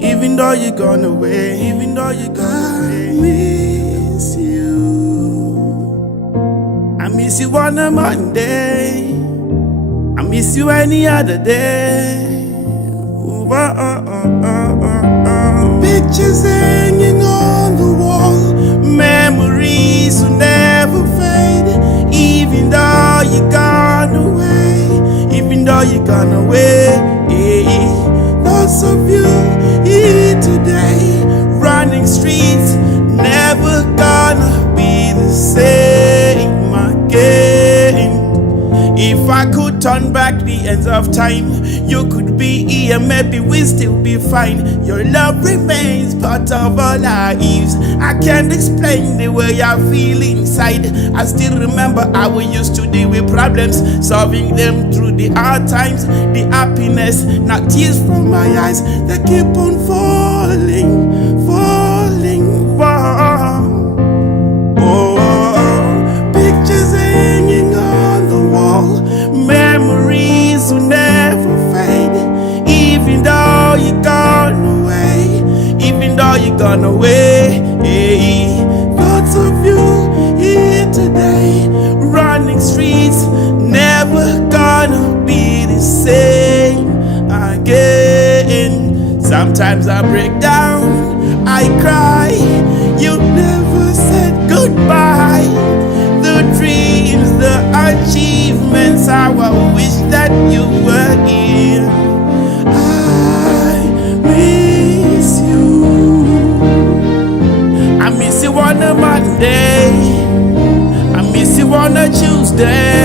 Even though you're gone away, even though you're gone away, I miss you. I miss you on a Monday. I miss you any other day. Pictures hanging on the wall, memories will never fade. Even though you're gone away, even though you're gone away, thoughts of you here today. Running streets, never gonna be the same again. If I could turn back the ends of time, you could be here, maybe we still be fine. Your love remains part of our lives. I can't explain the way I feel inside. I still remember how we used to deal with problems, solving them through the hard times, the happiness, not tears from my eyes. They keep on falling, falling, falling. Pictures hanging on the wall, memories will never fade. Even though you're gone away, even though you're gone away, thoughts of you here today. Running streets, never gonna be the same again. Sometimes I break down, I cry. You never said goodbye. The dreams, the achievements, how I wish that you were here. I miss you. I miss you on a Monday, I miss you on a Tuesday.